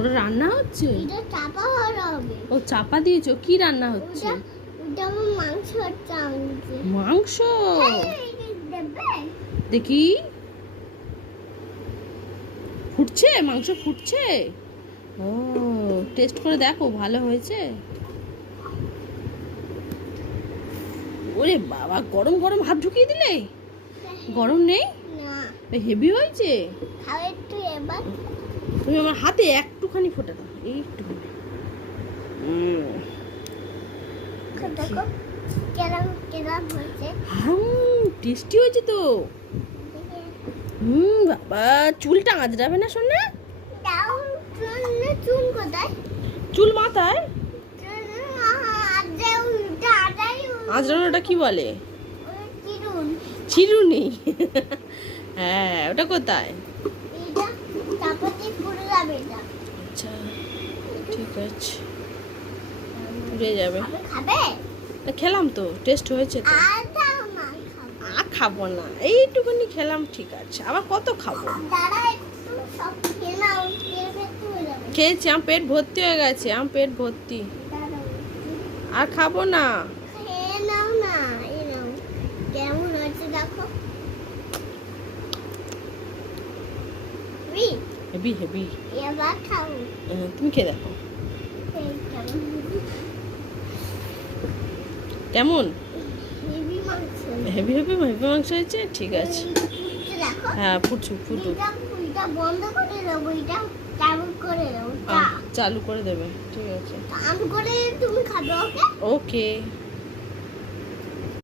ওটা রান্না হচ্ছে? এটা চাপা হবে। ও চাপা দিয়েছো? কি রান্না হচ্ছে? ওটা আমার মাংস হচ্ছে আনছে। মাংস? দেবে? দেখি, ফুটছে, মাংস ফুটছে। ও, টেস্ট করে দেখো ভালো হয়েছে। ওরে বাবা, গরম গরম হাত ঢুকিয়ে দিলে। গরম নেই? না। হেভি হয়েছে। খাও একটু এবার। তুমি আমার হাতে একটুখানি ফোটা দাও, এইটুখানি। দেখো কেরম কেরম হয়েছে। টেস্টি হয়েছে তো। বাবা, চুলটা আঁচড়াবে না শোনা? দাও চুন কোথায়? চুল মাথায়। আঁচড়ানোটা কি বলে? চিরুনি। হ্যাঁ, ওটা কোথায়? আচ্ছা, ঠিক আছে, পুড়ে যাবে। খেলাম তো, টেস্ট হয়েছে তো। আর খাবো না, এইটুকুনি খেলাম, ঠিক আছে। আবার কত খাবো? খেয়েছি, আমার পেট ভর্তি হয়ে গেছে, আমার পেট ভর্তি। আর খাবো না। কেমন হয়েছে দেখো। Heavy heavy. এবার খাবো। তুমি খেয়ে দেখো কেমন। হেভি হেভি হেভি মাংস হয়েছে, ঠিক আছে। হ্যাঁ, ফুটুক ফুটুক। বন্ধ করে দেবো, এটা চালু করে দেবো। চালু করে দেবে, ঠিক আছে। চালু করে তুমি খাবে। ওকে। ওকে।